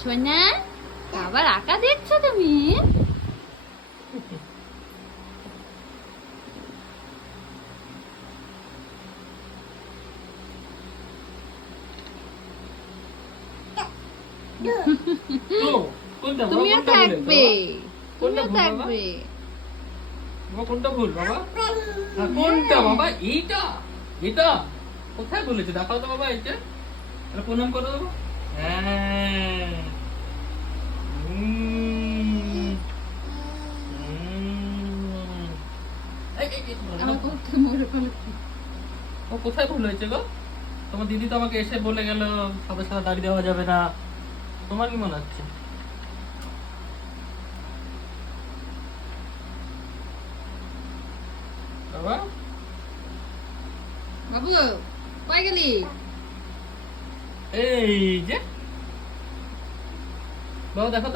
সোনা আবার আঁকা দেখছো তুমি? তুমিও থাকবে, তুমিও থাকবে। কোনটা ভুল বাবা? কোনটা বাবা? এইটা এটা কোথায় বলেছে দেখাও তো বাবা। এইটা প্রণাম করো বাবা। হ্যাঁ ও কোথায় ভুল হয়েছে গো? তোমার দিদি তো আমাকে এসে বলে গেল সাদা সাদা দাড়ি দেওয়া যাবে না। তোমার কি মনে হচ্ছে? বাবা বাবু কই গেলি? এই যে বাবা দেখো তো।